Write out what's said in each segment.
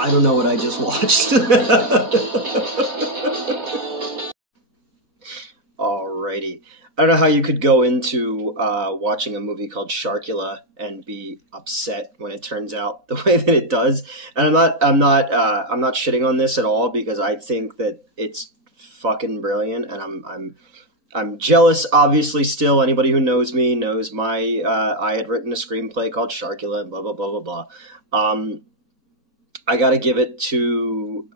I don't know what I just watched. Alrighty. I don't know how you could go into watching a movie called Sharkula and be upset when it turns out the way that it does. And I'm not shitting on this at all because I think that it's fucking brilliant, and I'm jealous. Obviously, still anybody who knows me knows my I had written a screenplay called Sharkula and blah blah blah blah blah. I got to give it to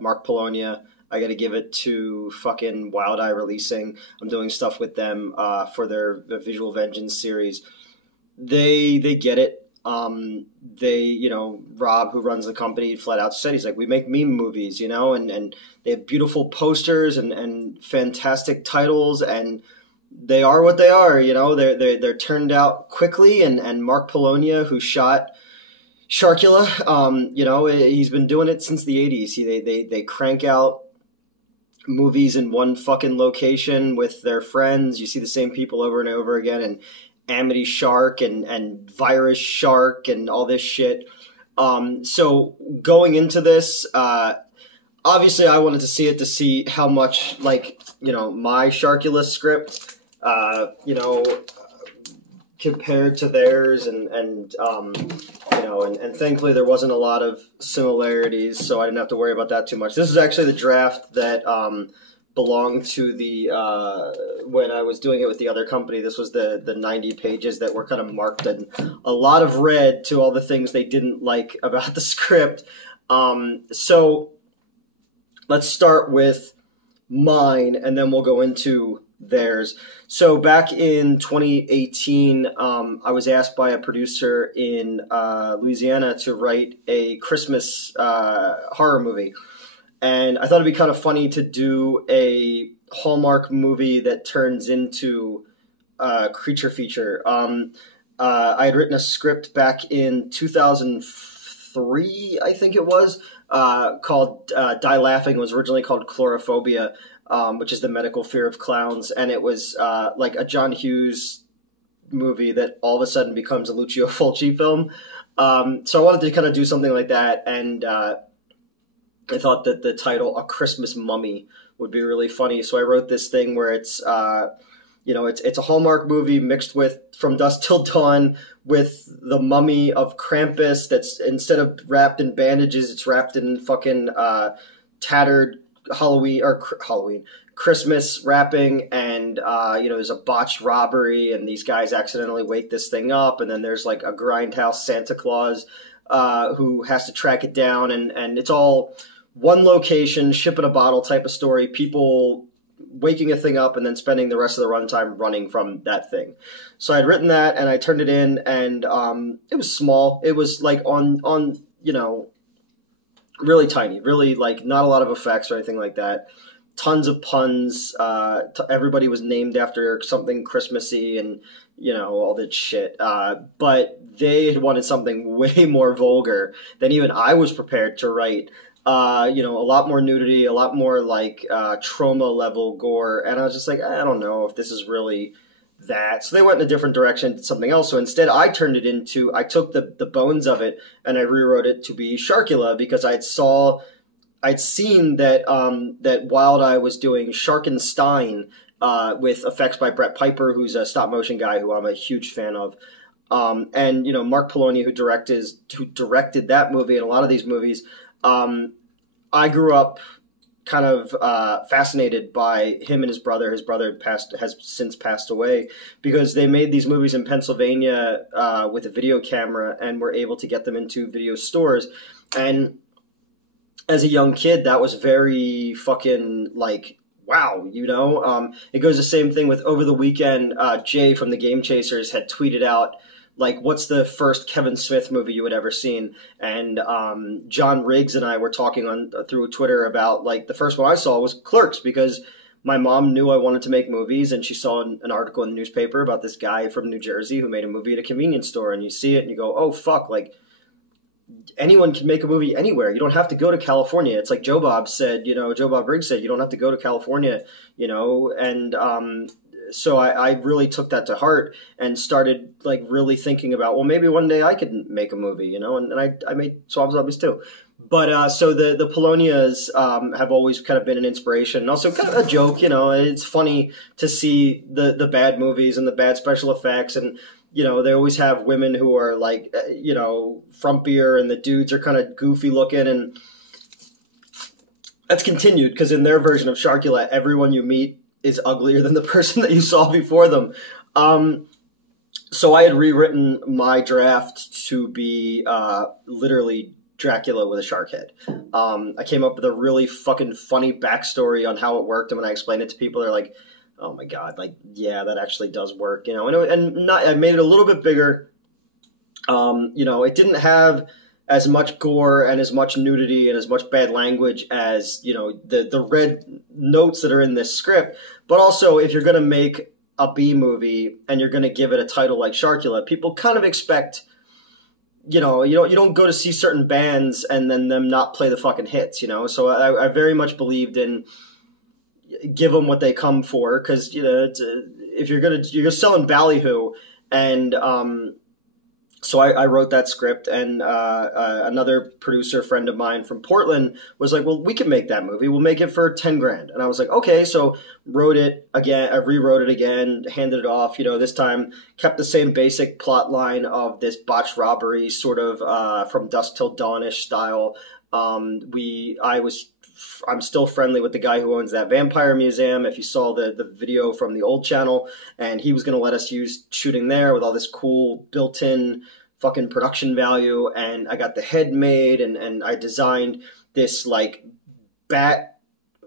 Mark Polonia. I got to give it to fucking Wild Eye Releasing. I'm doing stuff with them for their Visual Vengeance series. They get it. Rob, who runs the company, flat out said, he's like, we make meme movies, and they have beautiful posters and fantastic titles, and they are what they are, they're turned out quickly, and Mark Polonia, who shot Sharkula, he's been doing it since the 80s. They crank out movies in one fucking location with their friends. You see the same people over and over again, and Amity Shark and Virus Shark and all this shit. So going into this, obviously I wanted to see it to see how much, my Sharkula script, compared to theirs, and thankfully there wasn't a lot of similarities, so I didn't have to worry about that too much. This is actually the draft that belonged to the when I was doing it with the other company. This was the 90 pages that were kind of marked in a lot of red to all the things they didn't like about the script. So let's start with mine, and then we'll go into theirs. So back in 2018, I was asked by a producer in Louisiana to write a Christmas horror movie. And I thought it'd be kind of funny to do a Hallmark movie that turns into a creature feature. I had written a script back in 2003, I think it was, called Die Laughing. It was originally called Chlorophobia, which is the medical fear of clowns. And it was like a John Hughes movie that all of a sudden becomes a Lucio Fulci film. So I wanted to kind of do something like that. And I thought that the title, A Christmas Mummy, would be really funny. So I wrote this thing where it's a Hallmark movie mixed with From Dusk Till Dawn with the mummy of Krampus that's, instead of wrapped in bandages, it's wrapped in fucking tattered Christmas wrapping, and there's a botched robbery, and these guys accidentally wake this thing up, and then there's like a grindhouse Santa Claus who has to track it down, and it's all one location, ship in a bottle type of story, people waking a thing up and then spending the rest of the runtime running from that thing. So I'd written that, and I turned it in, and it was small. It was like on really tiny, really like not a lot of effects or anything like that. Tons of puns. Everybody was named after something Christmassy, and all that shit. But they had wanted something way more vulgar than even I was prepared to write. A lot more nudity, a lot more like trauma level gore, and I was just like, I don't know if this is really that. So they went in a different direction, did something else. So instead, I turned it into, I took the bones of it and I rewrote it to be Sharkula, because I'd seen that that Wild Eye was doing Sharkenstein with effects by Brett Piper, who's a stop motion guy who I'm a huge fan of. And Mark Polonia, who directed that movie and a lot of these movies. I grew up kind of fascinated by him and his brother. His brother has since passed away, because they made these movies in Pennsylvania with a video camera and were able to get them into video stores. And as a young kid, that was very fucking like, wow, It goes the same thing with over the weekend. Jay from the Game Chasers had tweeted out, like, what's the first Kevin Smith movie you had ever seen? And John Riggs and I were talking through Twitter about, like, the first one I saw was Clerks, because my mom knew I wanted to make movies, and she saw an article in the newspaper about this guy from New Jersey who made a movie at a convenience store, and you see it and you go, oh, fuck, like, anyone can make a movie anywhere. You don't have to go to California. It's like Joe Bob Briggs said, you don't have to go to California, and so I really took that to heart and started like really thinking about, well, maybe one day I could make a movie, and I made Swab Zombies too. But so the Polonias have always kind of been an inspiration, and also kind of a joke. You know, it's funny to see the bad movies and the bad special effects, and you know they always have women who are like you know frumpier, and the dudes are kind of goofy looking, and that's continued because in their version of Sharkula, everyone you meet is uglier than the person that you saw before them. So I had rewritten my draft to be literally Dracula with a shark head. I came up with a really fucking funny backstory on how it worked, and when I explained it to people, they're like, "Oh my god, like yeah, that actually does work," you know. I made it a little bit bigger. You know, it didn't have as much gore and as much nudity and as much bad language as you know the red notes that are in this script. But also, if you're going to make a B movie and you're going to give it a title like Sharkula, people kind of expect. You know, you don't go to see certain bands and then them not play the fucking hits, you know? So I very much believed in give them what they come for, because, you know, if you're selling ballyhoo, and so I wrote that script, and another producer friend of mine from Portland was like, well, we can make that movie. We'll make it for 10 grand. And I was like, okay. So wrote it again. I rewrote it again, handed it off, you know, this time kept the same basic plot line of this botched robbery, sort of from dusk till dawnish style. I'm still friendly with the guy who owns that vampire museum. If you saw the video from the old channel, and he was going to let us use shooting there with all this cool built-in fucking production value. And I got the head made, and I designed this like bat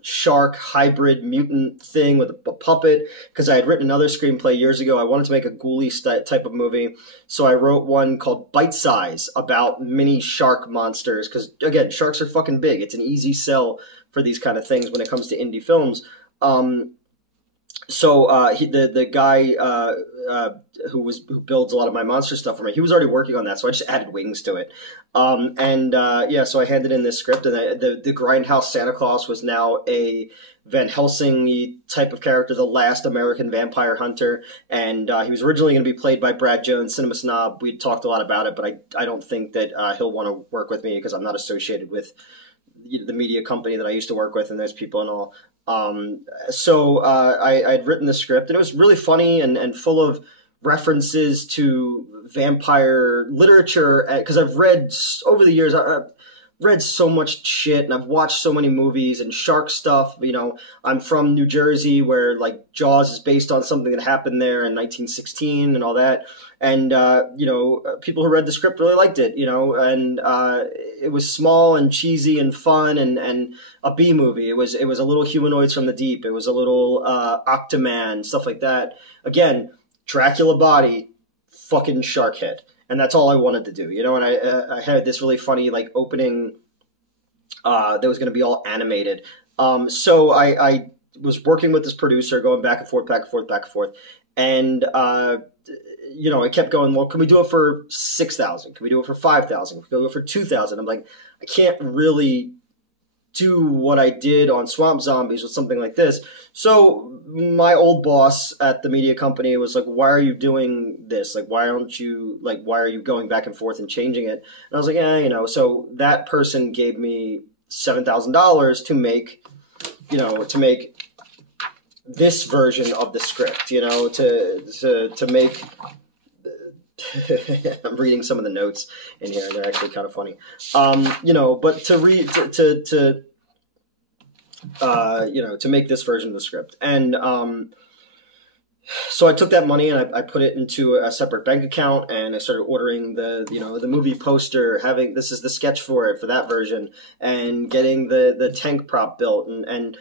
shark hybrid mutant thing with a puppet, because I had written another screenplay years ago. I wanted to make a ghoulie type of movie, so I wrote one called Bite Size about mini shark monsters, because again, sharks are fucking big. It's an easy sell for these kind of things when it comes to indie films. The guy who builds a lot of my monster stuff for me, he was already working on that, so I just added wings to it. So I handed in this script, and the Grindhouse Santa Claus was now a Van Helsing type of character, the last American vampire hunter, and he was originally going to be played by Brad Jones, Cinema Snob. We talked a lot about it, but I don't think that he'll want to work with me because I'm not associated with the media company that I used to work with, and those people and all. I'd written the script, and it was really funny and full of references to vampire literature, because I've read over the years, I've read so much shit, and I've watched so many movies and shark stuff. You know, I'm from New Jersey, where like Jaws is based on something that happened there in 1916 and all that. And people who read the script really liked it. You know, and it was small and cheesy and fun and a B movie. It was a little Humanoids from the Deep. It was a little Octoman, stuff like that. Again, Dracula body, fucking shark head. And that's all I wanted to do, you know. And I had this really funny like opening that was going to be all animated. So I was working with this producer, going back and forth, and I kept going. Well, can we do it for 6,000? Can we do it for 5,000? Can we do it for 2,000? I'm like, I can't really do what I did on Swamp Zombies with something like this. So my old boss at the media company was like, why are you doing this? Like, why are you going back and forth and changing it? And I was like, yeah, you know. So that person gave me $7,000 to make this version of the script, you know, to make. I'm reading some of the notes in here. They're actually kind of funny. But to make this version of the script. And so I took that money and I put it into a separate bank account, and I started ordering the movie poster, this is the sketch for that version, and getting the tank prop built, and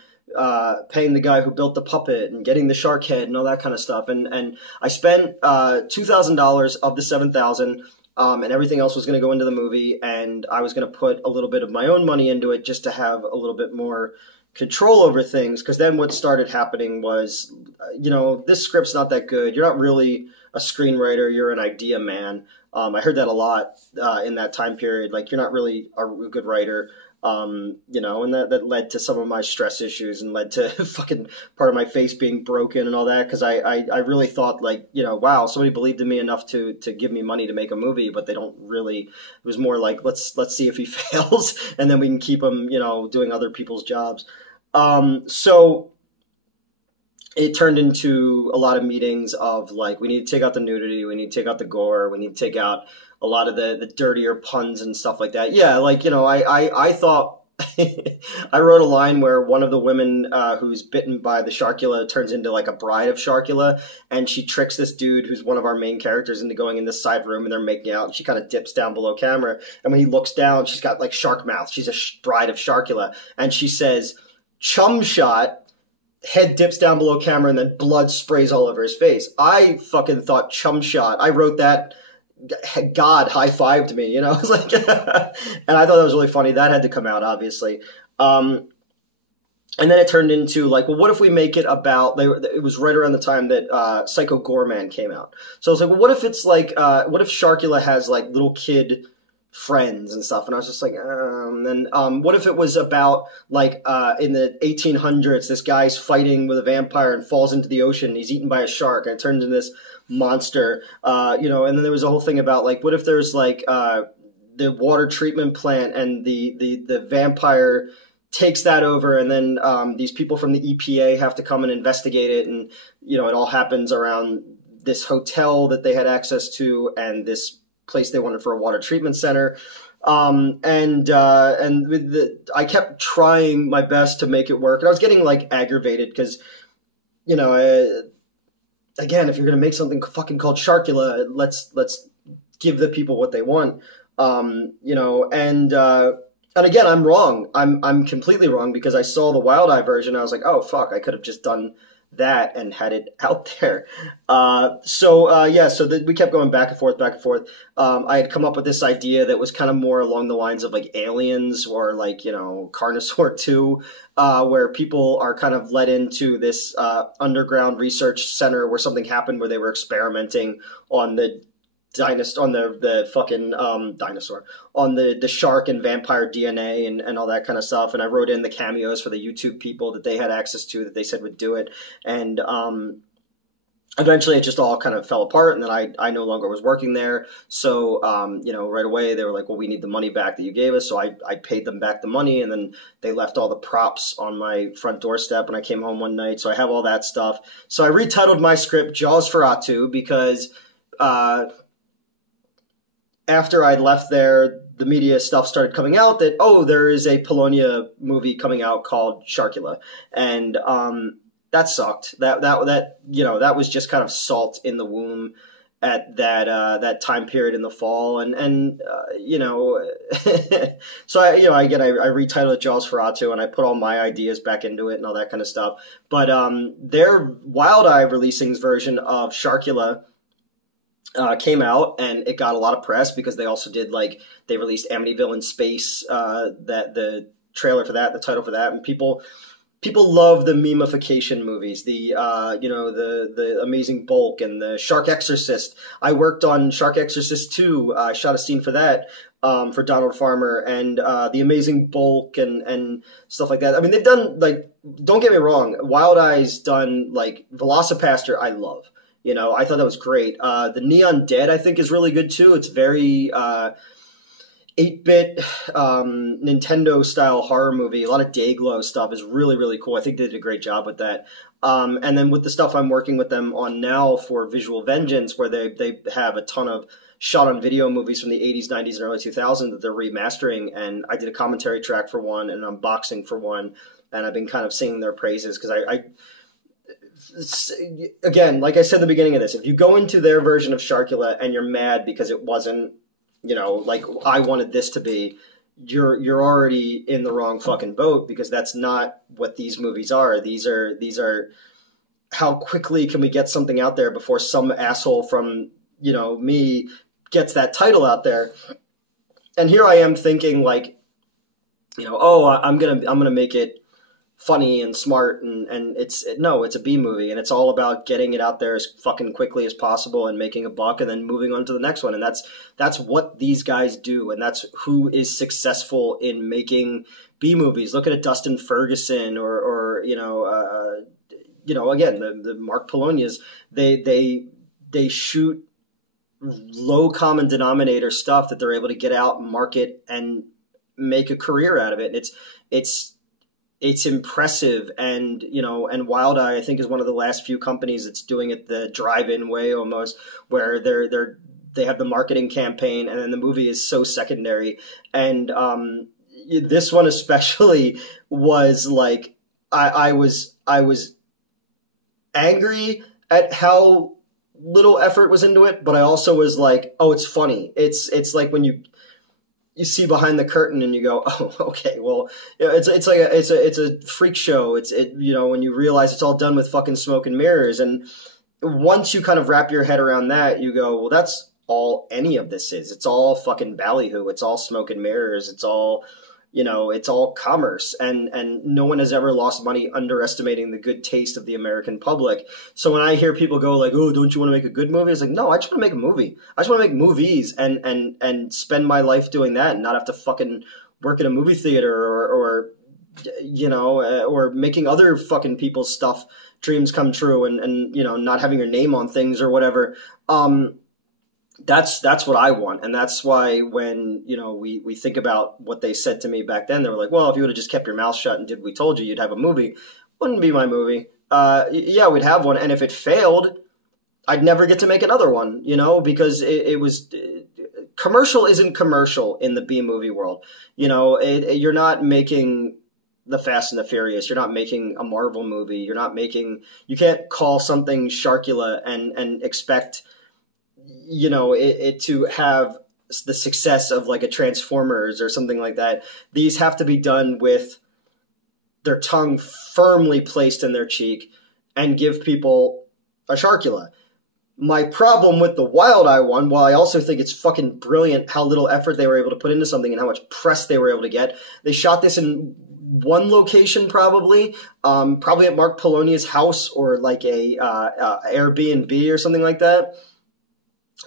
paying the guy who built the puppet, and getting the shark head and all that kind of stuff. And I spent $2,000 of the $7,000, and everything else was going to go into the movie, and I was going to put a little bit of my own money into it just to have a little bit more control over things. Because then what started happening was, this script's not that good. You're not really a screenwriter. You're an idea man. I heard that a lot in that time period. Like, you're not really a good writer. You know, and that led to some of my stress issues and led to fucking part of my face being broken and all that. Because I really thought, like, you know, wow, somebody believed in me enough to give me money to make a movie, but they don't really. It was more like, let's see if he fails, and then we can keep him, you know, doing other people's jobs. So it turned into a lot of meetings of like, we need to take out the nudity, we need to take out the gore, we need to take out a lot of the dirtier puns and stuff like that. Yeah, like, you know, I thought I wrote a line where one of the women who's bitten by the Sharkula turns into like a bride of Sharkula, and she tricks this dude who's one of our main characters into going in this side room, and they're making out, and she kind of dips down below camera, and when he looks down, she's got like shark mouth. She's a bride of Sharkula, and she says, "Chum shot." Head dips down below camera, and then blood sprays all over his face. I fucking thought chum shot. I wrote that. God high-fived me, you know? I was like, and I thought that was really funny. That had to come out, obviously. And then it turned into like, well, what if we make it about, it was right around the time that Psycho Goreman came out. So I was like, well, what if it's like, what if Sharkula has like little kid friends and stuff? And I was just like, what if it was about like in the 1800s, this guy's fighting with a vampire and falls into the ocean, and he's eaten by a shark, and it turns into this monster, you know. And then there was a whole thing about like, what if there's like the water treatment plant, and the vampire takes that over, and then these people from the EPA have to come and investigate it, and you know, it all happens around this hotel that they had access to and this place they wanted for a water treatment center. And with I kept trying my best to make it work, and I was getting like aggravated because, you know, again, if you're gonna make something fucking called Sharkula, let's give the people what they want, you know. And again, I'm wrong. I'm completely wrong, because I saw the Wild Eye version. I was like, oh fuck, I could have just done that and had it out there. So we kept going back and forth. I had come up with this idea that was kind of more along the lines of like Aliens, or like, you know, Carnosaur 2, where people are kind of led into this underground research center where something happened where they were experimenting on the dinosaur, on the fucking dinosaur, on the shark and vampire DNA and all that kind of stuff. And I wrote in the cameos for the YouTube people that they had access to, that they said would do it. And eventually it just all kind of fell apart, and then I no longer was working there. So you know, right away they were like, well, we need the money back that you gave us. So I paid them back the money, and then they left all the props on my front doorstep when I came home one night. So I have all that stuff. So I retitled my script Jaws Ferratu, because after I'd left there, the media stuff started coming out that, oh, there is a Polonia movie coming out called Sharkula. And that sucked. That you know, that was just kind of salt in the wound at that time period in the fall. And you know, so I retitled it Jaws Ferratu, and I put all my ideas back into it and all that kind of stuff. But their Wild Eye releasing's version of Sharkula came out, and it got a lot of press because they also did, like, they released Amityville in space, that the trailer for that, the title for that, and people love the memification movies, the you know, the Amazing Bulk and the Shark Exorcist. I worked on Shark Exorcist 2. I shot a scene for that for Donald Farmer, and the Amazing Bulk and stuff like that. I mean, they've done, like, don't get me wrong, Wild Eye's done, like, Velocipaster I love. You know, I thought that was great. The Neon Dead, I think, is really good, too. It's very 8-bit Nintendo-style horror movie. A lot of Dayglow stuff is really, really cool. I think they did a great job with that. And then with the stuff I'm working with them on now for Visual Vengeance, where they have a ton of shot-on-video movies from the 80s, 90s, and early 2000s that they're remastering. And I did a commentary track for one and an unboxing for one. And I've been kind of singing their praises because again, like I said in the beginning of this, if you go into their version of Sharkula and you're mad because it wasn't, you know, like I wanted this to be, you're already in the wrong fucking boat, because that's not what these movies are. These are how quickly can we get something out there before some asshole from, you know, me gets that title out there. And here I am thinking, like, you know, oh, I'm gonna make it funny and smart, and it's a B movie, and it's all about getting it out there as fucking quickly as possible and making a buck and then moving on to the next one. And that's what these guys do, and that's who is successful in making B movies. Look at a Dustin Ferguson or again, the Mark Polonias. They shoot low common denominator stuff that they're able to get out, market, and make a career out of it. And it's impressive. And Wild Eye, I think, is one of the last few companies that's doing it the drive-in way, almost, where they have the marketing campaign and then the movie is so secondary. And this one especially was like, I was angry at how little effort was into it, but I also was like, oh, it's funny. It's like when you see behind the curtain and you go, oh, okay, well, it's a freak show. When you realize it's all done with fucking smoke and mirrors, and once you kind of wrap your head around that, you go, well, that's all any of this is. It's all fucking ballyhoo. It's all smoke and mirrors. It's all commerce, and no one has ever lost money underestimating the good taste of the American public. So when I hear people go like, oh, don't you want to make a good movie? It's like, no, I just want to make a movie. I just want to make movies and spend my life doing that and not have to fucking work at a movie theater or making other fucking people's dreams come true and not having your name on things or whatever. That's what I want. And that's why when, we think about what they said to me back then, they were like, well, if you would have just kept your mouth shut and did what we told you, you'd have a movie. Wouldn't be my movie. Yeah, we'd have one. And if it failed, I'd never get to make another one, because it was commercial isn't commercial in the B movie world. You're not making the Fast and the Furious. You're not making a Marvel movie. You can't call something Sharkula and expect it to have the success of like a Transformers or something like that. These have to be done with their tongue firmly placed in their cheek and give people a Sharkula. My problem with the Wild Eye one, while I also think it's fucking brilliant how little effort they were able to put into something and how much press they were able to get, they shot this in one location probably at Mark Polonia's house or like a Airbnb or something like that.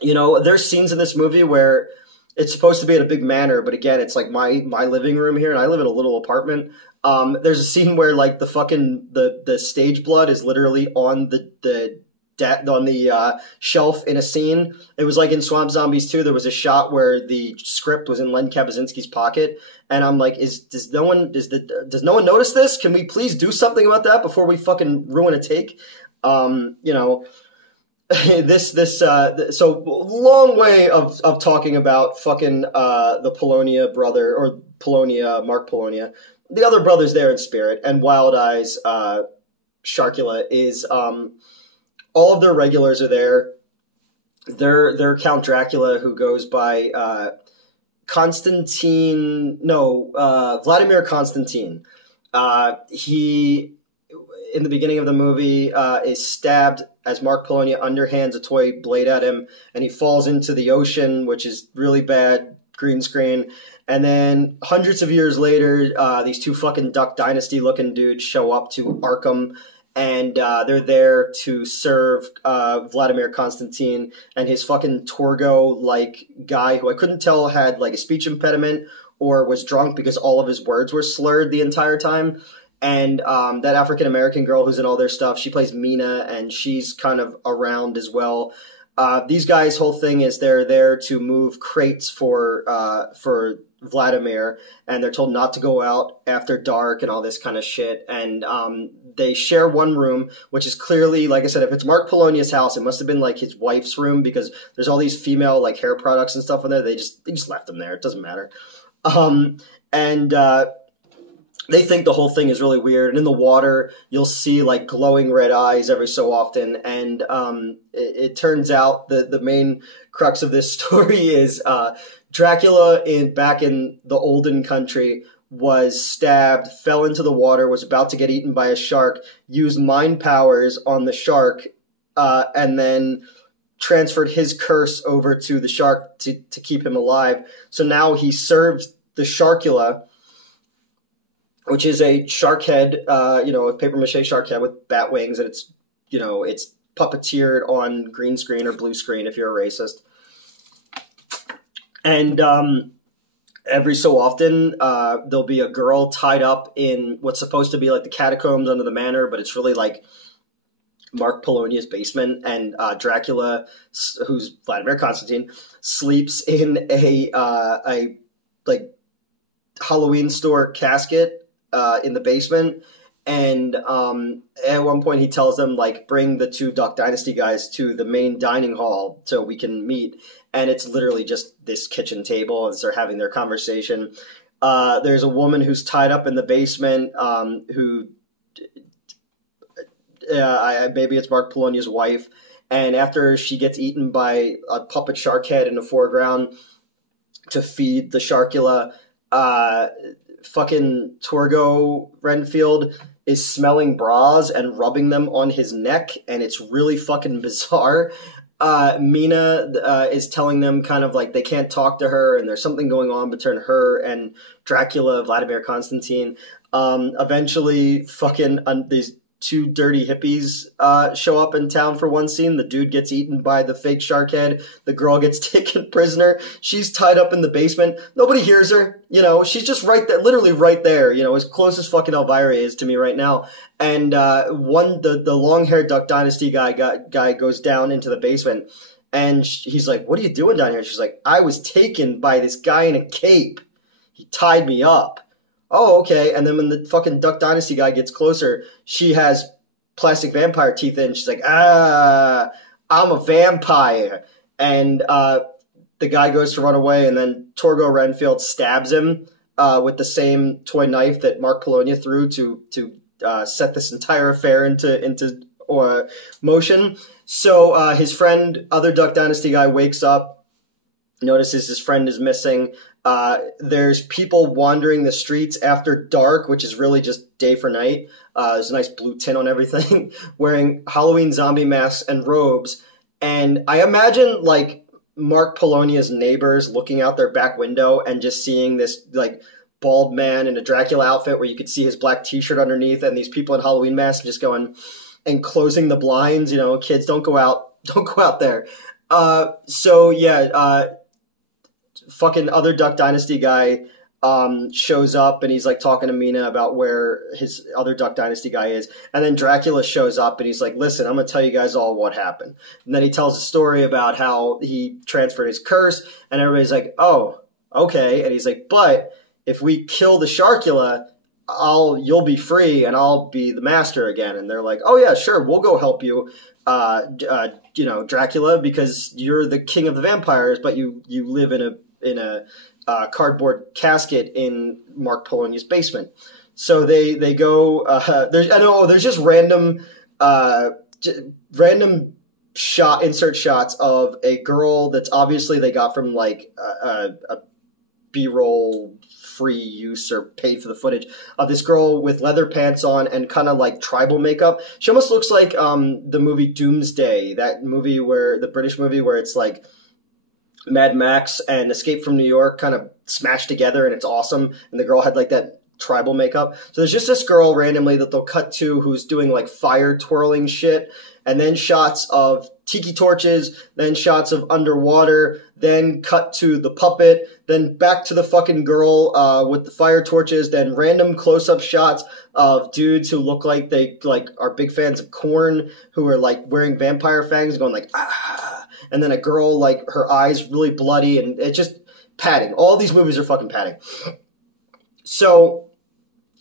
There's scenes in this movie where it's supposed to be at a big manor, but again, it's like my living room here, and I live in a little apartment. There's a scene where like the stage blood is literally on the shelf in a scene. It was like in Swamp Zombies 2, there was a shot where the script was in Len Kabaczynski's pocket, and I'm like, does no one notice this? Can we please do something about that before we fucking ruin a take? So long way of talking about fucking the Polonia brother, or Polonia, Mark Polonia. The other brothers there in spirit, and Wild Eye's Sharkula is all of their regulars are there. They're Count Dracula, who goes by Vladimir Constantine. He, in the beginning of the movie, is stabbed as Mark Polonia underhands a toy blade at him, and he falls into the ocean, which is really bad green screen. And then hundreds of years later, these two fucking Duck Dynasty looking dudes show up to Arkham, and they're there to serve Vladimir Constantine and his fucking Torgo-like guy, who I couldn't tell had like a speech impediment or was drunk because all of his words were slurred the entire time. And that African-American girl who's in all their stuff, she plays Mina, and she's kind of around as well. These guys' whole thing is they're there to move crates for Vladimir, and they're told not to go out after dark and all this kind of shit. And they share one room, which is clearly, like I said, if it's Mark Polonia's house, it must have been like his wife's room, because there's all these female like hair products and stuff in there. They just left them there. It doesn't matter. They think the whole thing is really weird. And in the water, you'll see like glowing red eyes every so often. And it turns out that the main crux of this story is Dracula back in the olden country was stabbed, fell into the water, was about to get eaten by a shark, used mind powers on the shark, and then transferred his curse over to the shark to keep him alive. So now he serves the Sharkula, which is a shark head, a paper mache shark head with bat wings, and it's puppeteered on green screen or blue screen if you're a racist. And every so often, there'll be a girl tied up in what's supposed to be like the catacombs under the manor, but it's really like Mark Polonia's basement, and Dracula, who's Vladimir Constantine, sleeps in a like Halloween store casket in the basement. And at one point he tells them, like, bring the two Duck Dynasty guys to the main dining hall so we can meet. And it's literally just this kitchen table as they're having their conversation. There's a woman who's tied up in the basement who maybe it's Mark Polonia's wife. And after she gets eaten by a puppet shark head in the foreground to feed the Sharkula, fucking Torgo Renfield is smelling bras and rubbing them on his neck, and it's really fucking bizarre. Mina is telling them kind of like they can't talk to her, and there's something going on between her and Dracula, Vladimir Constantine. Eventually, fucking these two dirty hippies show up in town for one scene. The dude gets eaten by the fake shark head. The girl gets taken prisoner. She's tied up in the basement. Nobody hears her. She's just right there, literally right there, as close as fucking Elvira is to me right now. And the long-haired Duck Dynasty guy goes down into the basement, and he's like, what are you doing down here? She's like, I was taken by this guy in a cape. He tied me up. Oh, okay. And then when the fucking Duck Dynasty guy gets closer, she has plastic vampire teeth in. She's like, I'm a vampire. And the guy goes to run away, and then Torgo Renfield stabs him with the same toy knife that Mark Polonia threw to set this entire affair into motion. So his friend, other Duck Dynasty guy, wakes up, notices his friend is missing. There's people wandering the streets after dark, which is really just day for night. There's a nice blue tint on everything, wearing Halloween zombie masks and robes. And I imagine, like, Mark Polonia's neighbors looking out their back window and just seeing this, like, bald man in a Dracula outfit where you could see his black t-shirt underneath, and these people in Halloween masks just going and closing the blinds. Kids, don't go out there. Fucking other Duck Dynasty guy shows up, and he's like talking to Mina about where his other Duck Dynasty guy is. And then Dracula shows up, and he's like, listen, I'm going to tell you guys all what happened. And then he tells a story about how he transferred his curse, and everybody's like, oh, okay. And he's like, but if we kill the Sharkula, you'll be free, and I'll be the master again. And they're like, oh yeah, sure, we'll go help you, Dracula, because you're the king of the vampires, but you live in a cardboard casket in Mark Polonia's basement. So they go. There's just random insert shots of a girl that's obviously they got from like a B-roll free use or paid for the footage of this girl with leather pants on and kind of like tribal makeup. She almost looks like the movie Doomsday, that movie the British movie where it's like Mad Max and Escape from New York kind of smashed together, and it's awesome. And the girl had like that tribal makeup. So there's just this girl randomly that they'll cut to who's doing like fire twirling shit, and then shots of tiki torches, then shots of underwater, then cut to the puppet, then back to the fucking girl with the fire torches, then random close-up shots of dudes who look like they like are big fans of Korn, who are like wearing vampire fangs going like, ah, and then a girl like her eyes really bloody, and it's just padding. All these movies are fucking padding. So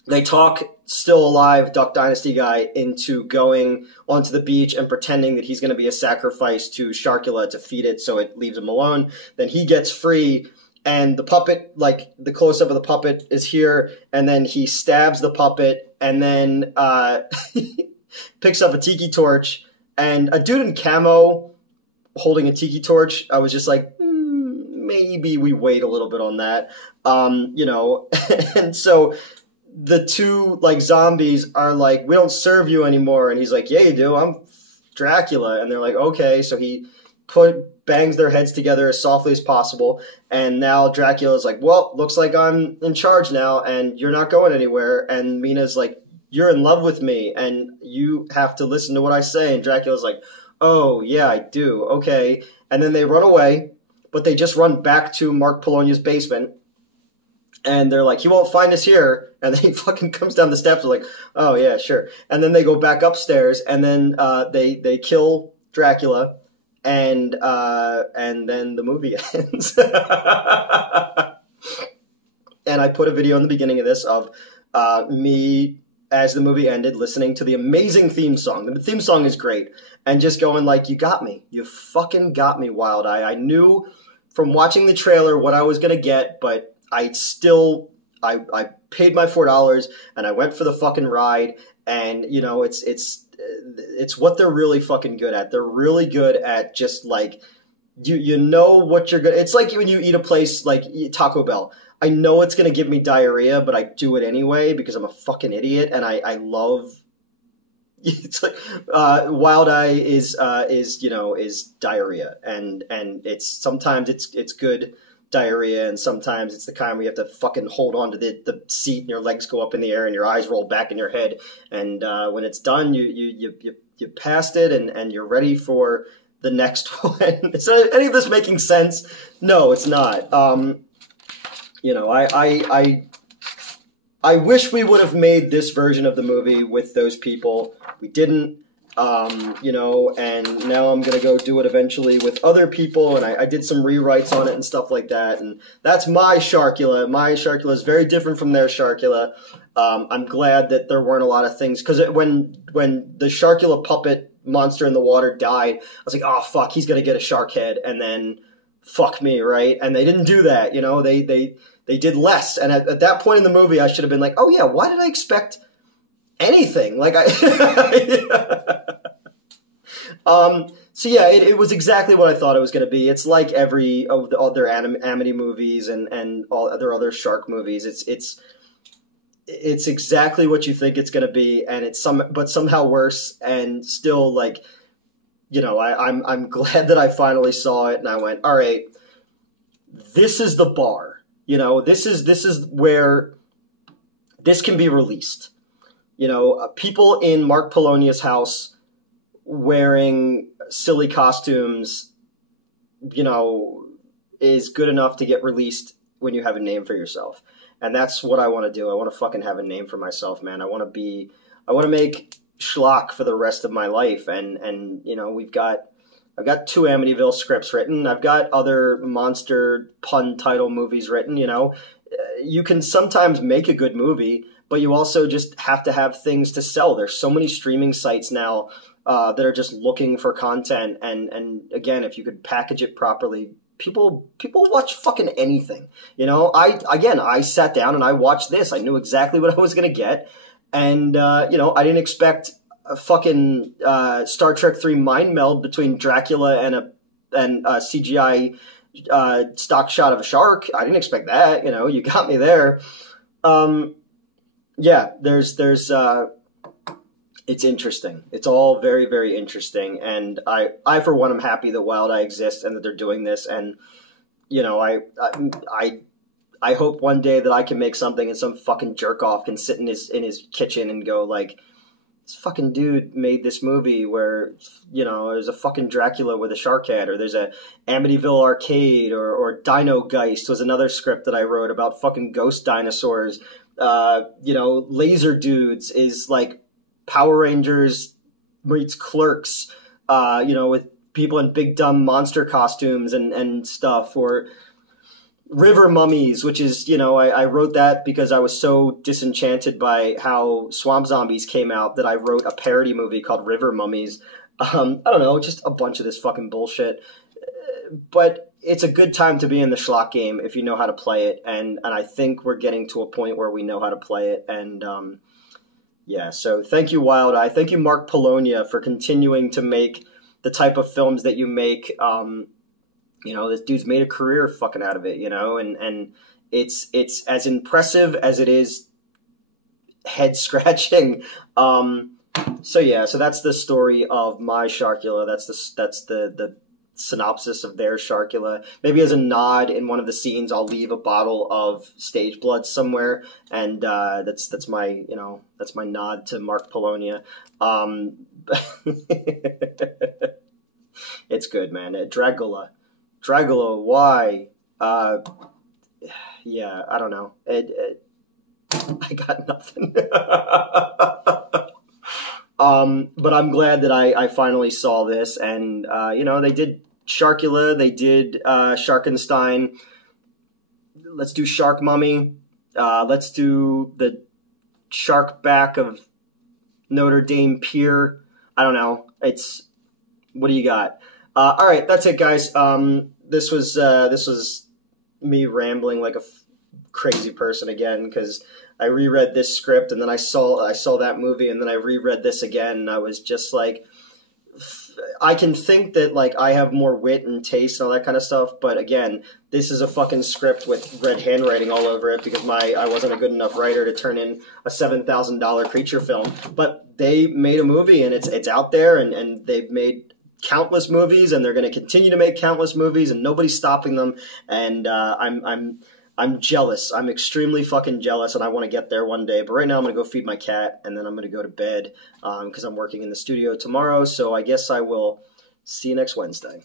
they talk still alive Duck Dynasty guy into going onto the beach and pretending that he's going to be a sacrifice to Sharkula to feed it so it leaves him alone. Then he gets free, and the puppet, like the close-up of the puppet is here, and then he stabs the puppet, and then picks up a tiki torch, and a dude in camo holding a tiki torch. I was just like, maybe we wait a little bit on that, and so the two like zombies are like, we don't serve you anymore, and he's like, yeah you do, I'm Dracula. And they're like, okay. So he bangs their heads together as softly as possible. And now Dracula's like, well, looks like I'm in charge now, and you're not going anywhere. And Mina's like, you're in love with me, and you have to listen to what I say. And Dracula's like, oh, yeah, I do. Okay. And then they run away, but they just run back to Mark Polonia's basement. And they're like, he won't find us here. And then he fucking comes down the steps and like, oh, yeah, sure. And then they go back upstairs, and then they kill Dracula, and then the movie ends. And I put a video in the beginning of this of me, as the movie ended, listening to the amazing theme song. The theme song is great. And just going like, you got me. You fucking got me, Wild Eye. I knew from watching the trailer what I was going to get, but I paid my $4 and I went for the fucking ride. And, you know, it's what they're really fucking good at. They're really good at just like, you know what you're good. It's like when you eat a place like Taco Bell. I know it's going to give me diarrhea, but I do it anyway because I'm a fucking idiot, and I love. It's like Wild Eye is diarrhea, and it's sometimes it's good diarrhea, and sometimes it's the kind where you have to fucking hold on to the seat and your legs go up in the air and your eyes roll back in your head, and when it's done, you passed it and you're ready for the next one. Is any of this making sense? No, it's not. You know, I wish we would have made this version of the movie with those people. We didn't, you know, and now I'm going to go do it eventually with other people, and I did some rewrites on it and stuff like that, and that's my Sharkula. My Sharkula is very different from their Sharkula. I'm glad that there weren't a lot of things, because when the Sharkula puppet monster in the water died, I was like, oh, fuck, he's going to get a shark head, and then fuck me, right? And they didn't do that, you know, they did less. And at that point in the movie, I should have been like, oh yeah, why did I expect anything? Like so yeah, it was exactly what I thought it was going to be. It's like every of the other Amity movies and all other shark movies. It's exactly what you think it's going to be, and but somehow worse, and still like, you know, I'm glad that I finally saw it, and I went, all right, this is the bar. You know, this is where this can be released. You know, people in Mark Polonia's house wearing silly costumes, you know, is good enough to get released when you have a name for yourself. And that's what I want to do. I want to fucking have a name for myself, man. I want to make Schlock for the rest of my life. And you know, I've got 2 Amityville scripts written. I've got other monster pun title movies written, you know. You can sometimes make a good movie, but you also just have to have things to sell. There's so many streaming sites now that are just looking for content. And again, if you could package it properly, people watch fucking anything. You know, I sat down and I watched this. I knew exactly what I was going to get. And, you know, I didn't expect a fucking Star Trek 3 mind meld between Dracula and a CGI stock shot of a shark. I didn't expect that. You know, you got me there. Yeah, it's interesting. It's all very, very interesting. And I for one, am happy that Wild Eye exists and that they're doing this. And, you know, I hope one day that I can make something and some fucking jerk off can sit in his kitchen and go like, this fucking dude made this movie where, you know, there's a fucking Dracula with a shark head, or there's a Amityville Arcade, or Dino Geist was another script that I wrote about fucking ghost dinosaurs. You know, Laser Dudes is like Power Rangers meets Clerks, you know, with people in big dumb monster costumes and stuff, or River Mummies, which is, you know, I wrote that because I was so disenchanted by how Swamp Zombies came out that I wrote a parody movie called River Mummies. I don't know, just a bunch of this fucking bullshit. But it's a good time to be in the Schlock game if you know how to play it, and I think we're getting to a point where we know how to play it, and yeah, so thank you, Wild Eye. Thank you, Mark Polonia, for continuing to make the type of films that you make. You know, this dude's made a career fucking out of it, you know, and it's as impressive as it is head scratching. So yeah, so that's the story of my Sharkula. That's the synopsis of their Sharkula. Maybe as a nod in one of the scenes, I'll leave a bottle of stage blood somewhere, and that's my that's my nod to Mark Polonia. It's good, man. Dragula, why? Yeah, I don't know. I got nothing. But I'm glad that I finally saw this, and they did Sharkula, they did Sharkenstein. Let's do Shark Mummy. Let's do the Shark Back of Notre Dame Pier. I don't know. What do you got? All right, that's it, guys. This was me rambling like a crazy person again, because I reread this script, and then I saw that movie, and then I reread this again, and I was just like, I can think that like I have more wit and taste and all that kind of stuff, but again, this is a fucking script with red handwriting all over it because I wasn't a good enough writer to turn in a $7,000 creature film. But they made a movie, and it's out there, and they've made countless movies, and they're going to continue to make countless movies, and nobody's stopping them. And I'm jealous. I'm extremely fucking jealous, and I want to get there one day. But right now I'm going to go feed my cat, and then I'm going to go to bed because I'm working in the studio tomorrow. So I guess I will see you next Wednesday.